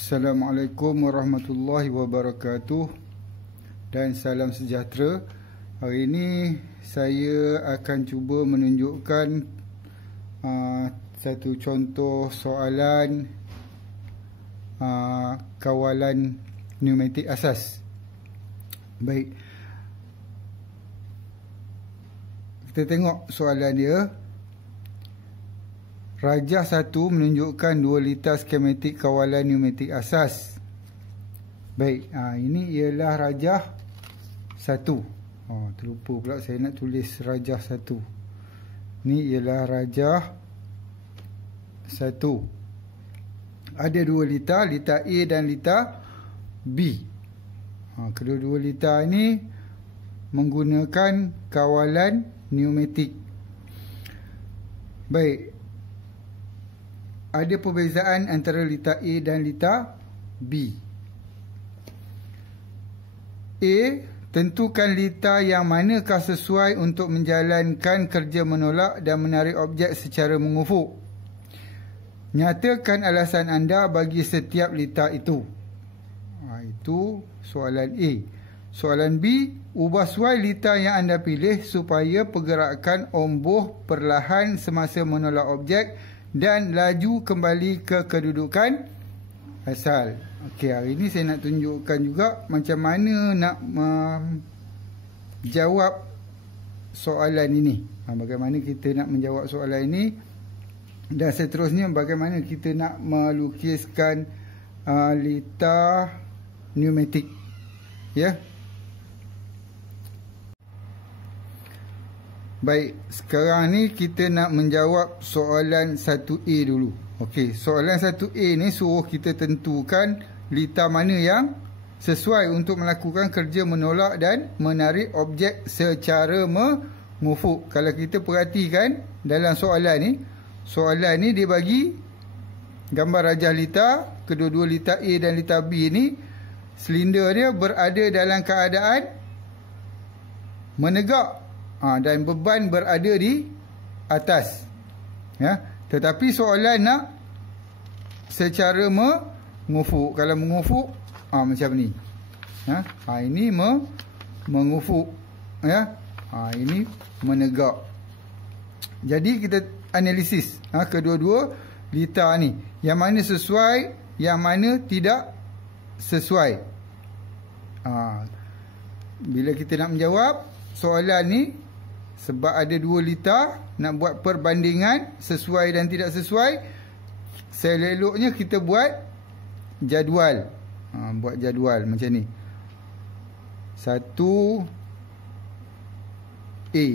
Assalamualaikum warahmatullahi wabarakatuh dan salam sejahtera. Hari ini saya akan cuba menunjukkan satu contoh soalan kawalan pneumatik asas. Baik, kita tengok soalan dia. Rajah 1 menunjukkan 2 liter skematik kawalan pneumatik asas. Baik, ini ialah rajah 1. Terlupa pula saya nak tulis rajah 1. Ini ialah rajah 1. Ada 2 liter, liter A dan liter B. Kedua-dua liter ini menggunakan kawalan pneumatik. Baik, ada perbezaan antara liter A dan liter B. A, tentukan liter yang manakah sesuai untuk menjalankan kerja menolak dan menarik objek secara mengufuk. Nyatakan alasan anda bagi setiap liter itu. Itu soalan A. Soalan B, ubah suai liter yang anda pilih supaya pergerakan omboh perlahan semasa menolak objek dan laju kembali ke kedudukan asal. Okey, hari ini saya nak tunjukkan juga macam mana nak menjawab soalan ini. Bagaimana kita nak menjawab soalan ini, dan seterusnya bagaimana kita nak melukiskan liter pneumatik. Ya. Baik, sekarang ni kita nak menjawab soalan 1A dulu. Okey, soalan 1A ni suruh kita tentukan liter mana yang sesuai untuk melakukan kerja menolak dan menarik objek secara mengufuk. Kalau kita perhatikan dalam soalan ni dia bagi gambar rajah liter, kedua-dua liter A dan liter B ni, silinder dia berada dalam keadaan menegak. Dan beban berada di atas. Ya, tetapi soalan nak secara mengufuk. Kalau mengufuk macam ni. Ini mengufuk. Ya. Ini menegak. Jadi kita analisis kedua-dua liter ni. Yang mana sesuai, yang mana tidak sesuai. Bila kita nak menjawab soalan ni, sebab ada 2 liter, nak buat perbandingan sesuai dan tidak sesuai, seleloknya kita buat jadual. Buat jadual macam ni. 1A.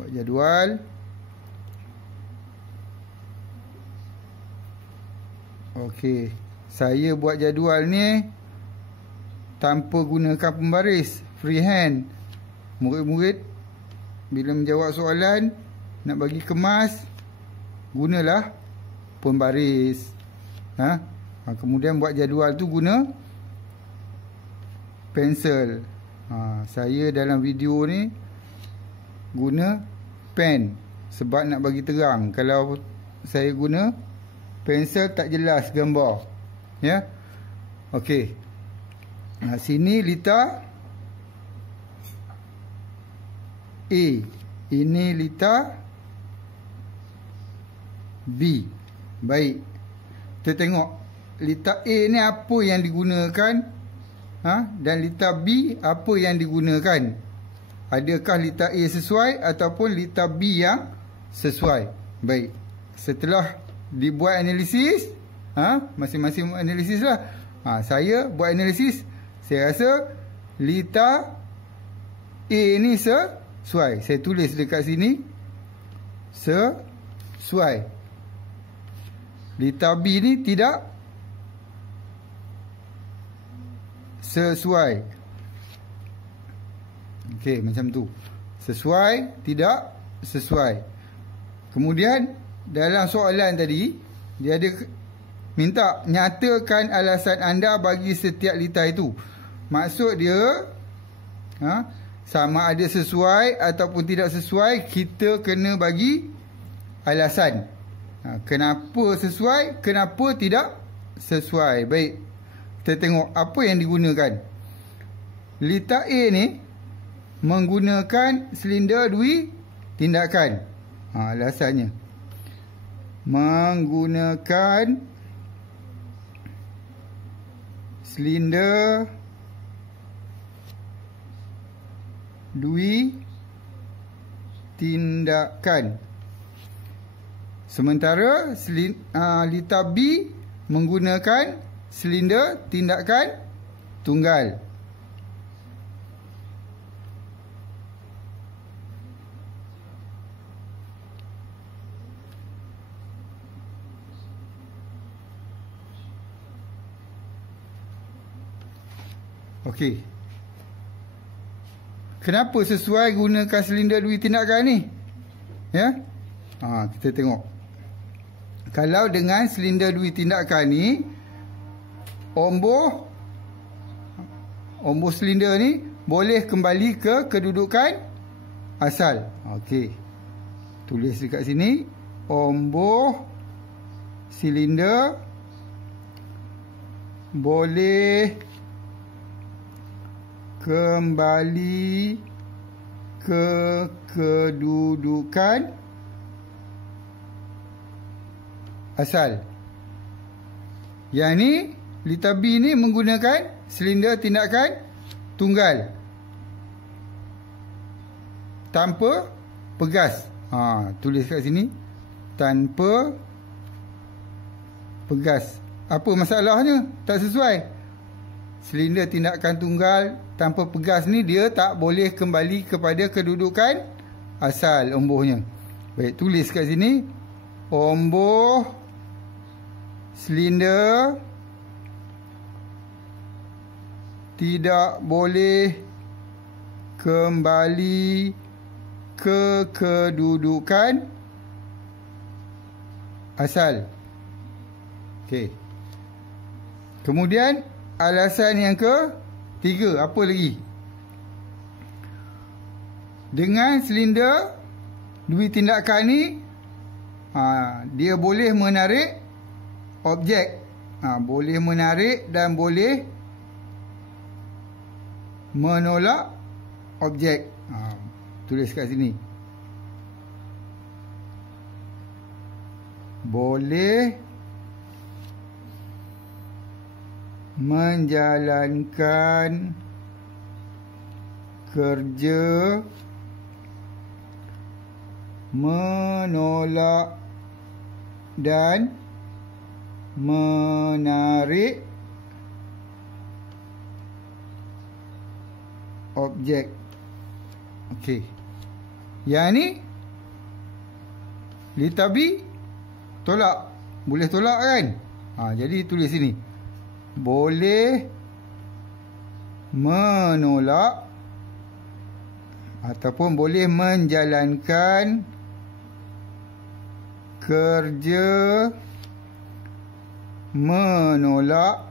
Buat jadual. Okey, saya buat jadual ni tanpa gunakan pembaris, freehand. Murid-murid bila menjawab soalan nak bagi kemas, gunalah pembaris. Kemudian buat jadual tu guna pensel. Saya dalam video ni guna pen sebab nak bagi terang. Kalau saya guna pensel tak jelas gambar. Ya. Okey. Sini liter A, ini liter B. Baik, kita tengok liter A ni apa yang digunakan, dan liter B apa yang digunakan. Adakah liter A sesuai ataupun liter B yang sesuai. Baik, setelah dibuat analisis, masing-masing analisis lah. Saya buat analisis, saya rasa liter A ni sesuai. Saya tulis dekat sini sesuai. Liter B ni tidak sesuai. Okey, macam tu. Sesuai, tidak sesuai. Kemudian dalam soalan tadi dia ada minta nyatakan alasan anda bagi setiap liter itu. Maksud dia sama ada sesuai ataupun tidak sesuai, kita kena bagi alasan. Kenapa sesuai, kenapa tidak sesuai. Baik, kita tengok apa yang digunakan. Litak A ni menggunakan silinder dui tindakan. Alasannya menggunakan silinder dui tindakan. Sementara litar B menggunakan silinder tindakan tunggal. Okey. Kenapa sesuai gunakan silinder dui tindakan ni? Ya? Kita tengok. Kalau dengan silinder dui tindakan ni, omboh silinder ni boleh kembali ke kedudukan asal. Okey. Tulis dekat sini, omboh silinder boleh kembali ke kedudukan asal. Yang ni, litar B ni menggunakan silinder tindakan tunggal tanpa pegas. Tulis kat sini, tanpa pegas. Apa masalahnya? Tak sesuai. Silinder tindakan tunggal tanpa pegas ni dia tak boleh kembali kepada kedudukan asal ombohnya. Baik, tulis kat sini, omboh silinder tidak boleh kembali ke kedudukan asal. Okey. Kemudian alasan yang ketiga, apa lagi? Dengan silinder dui tindakan ni, dia boleh menarik objek. Boleh menarik dan boleh menolak objek. Tulis kat sini. Boleh menjalankan kerja menolak dan menarik objek. Okey. Yang ni litar B tolak. Boleh tolak kan? Jadi tulis sini. Boleh menolak ataupun boleh menjalankan kerja menolak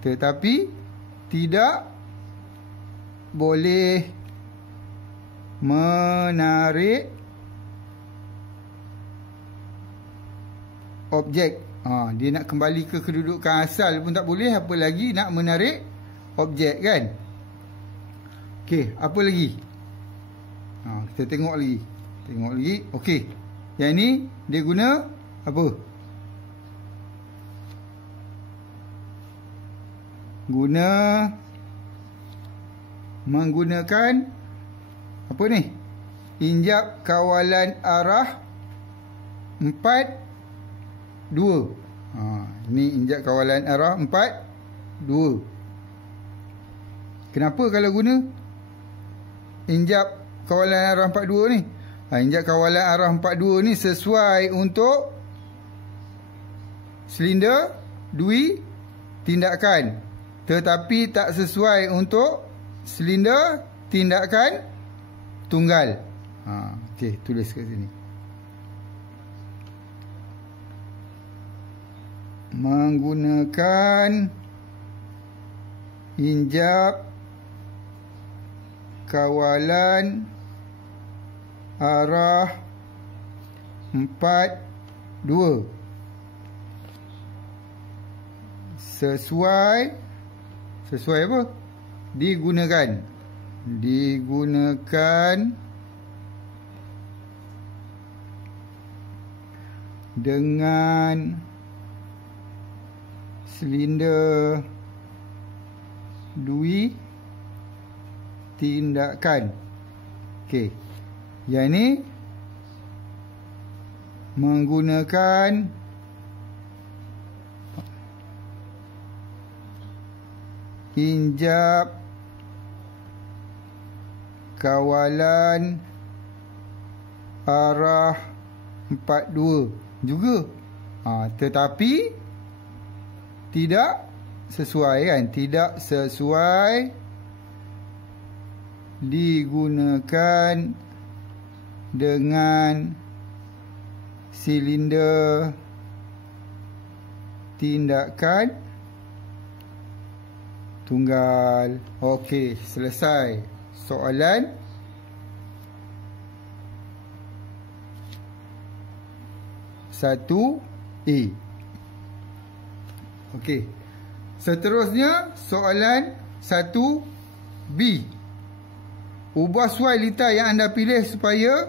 tetapi tidak boleh menarik objek. Dia nak kembali ke kedudukan asal pun tak boleh, apa lagi nak menarik objek kan? Okey, apa lagi? Kita tengok lagi. Okey. Yang ni dia guna apa? Menggunakan apa ni? Injap kawalan arah 4-2. Ini injap kawalan arah 4-2. Kenapa kalau guna injap kawalan arah 4-2 ni? Injap kawalan arah 4-2 ni sesuai untuk silinder dui tindakan, tetapi tak sesuai untuk silinder tindakan tunggal. Okey, tulis kat sini. Menggunakan injap kawalan arah 4, 2. Sesuai apa? Digunakan dengan silinder dui tindakan. Okey. Yang ni menggunakan injap kawalan arah 42 juga. Tetapi tidak sesuai kan? Tidak sesuai digunakan dengan silinder tindakan tunggal. Okey, selesai soalan satu A. Okey. Seterusnya soalan 1B. Ubah suai litar yang anda pilih supaya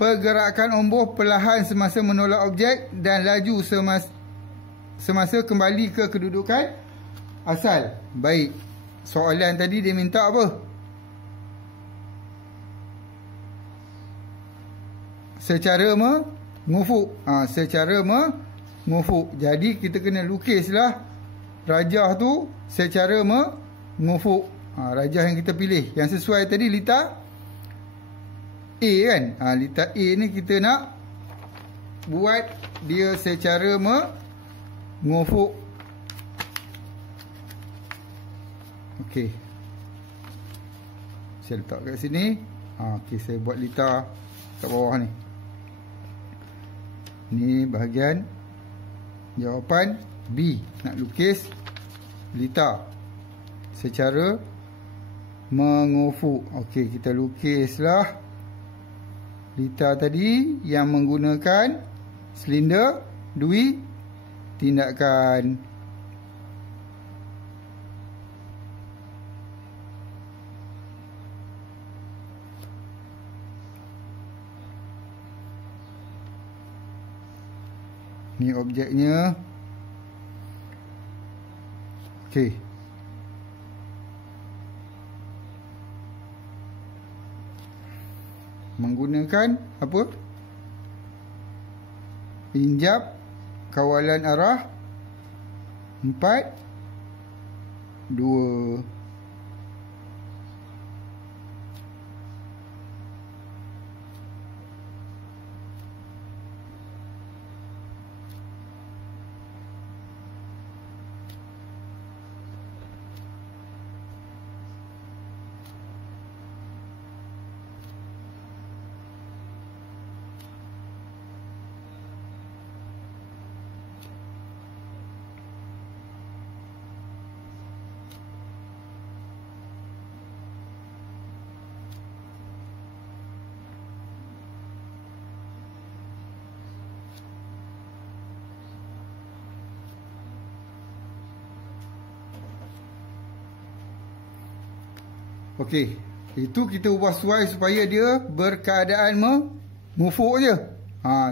pergerakan omboh perlahan semasa menolak objek dan laju semasa kembali ke kedudukan asal. Baik. Soalan tadi dia minta apa? Secara mengufuk. Secara mengufuk. Jadi kita kena lukislah rajah tu secara mengufuk. Rajah yang kita pilih. Yang sesuai tadi litar A kan. Litar A ni kita nak buat dia secara mengufuk. Okey. Saya letak kat sini. Okey, saya buat litar kat bawah ni. Ni bahagian jawapan B. Nak lukis litar secara mengufuk. Okey, kita lukislah litar tadi yang menggunakan silinder dui tindakan. Ni objeknya. Okey. Menggunakan apa? Injap kawalan arah 4, 2. Okey, itu kita ubah suai supaya dia berkeadaan mengufuk je.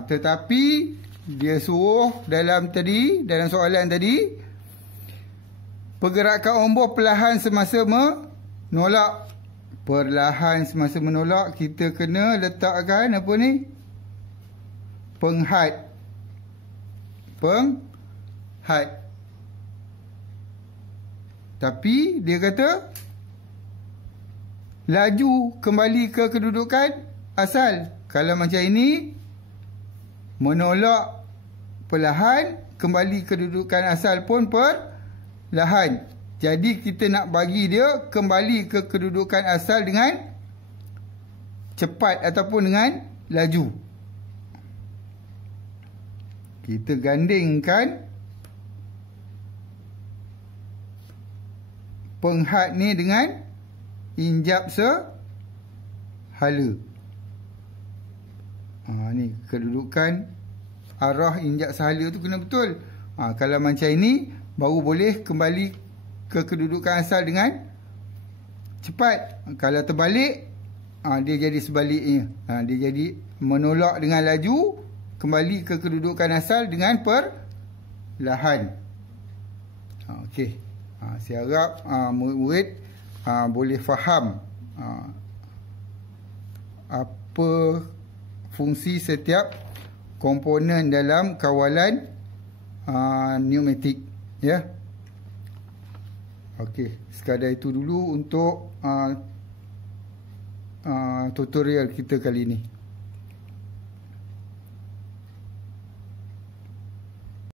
Tetapi dia suruh dalam soalan tadi pergerakan omboh perlahan semasa menolak. Perlahan semasa menolak, kita kena letakkan apa ni? Penghad. Tapi dia kata laju kembali ke kedudukan asal. Kalau macam ini, menolak perlahan, kembali ke kedudukan asal pun perlahan. Jadi kita nak bagi dia kembali ke kedudukan asal dengan cepat ataupun dengan laju. Kita gandingkan penghad ni dengan injap sehala. Ni kedudukan arah injak sahala tu kena betul. Kalau macam ini baru boleh kembali ke kedudukan asal dengan cepat. Kalau terbalik, dia jadi sebaliknya. Dia jadi menolak dengan laju, kembali ke kedudukan asal dengan perlahan. Okey. Saya harap murid boleh faham apa fungsi setiap komponen dalam kawalan pneumatik, ya. Okey, sekadar itu dulu untuk tutorial kita kali ini.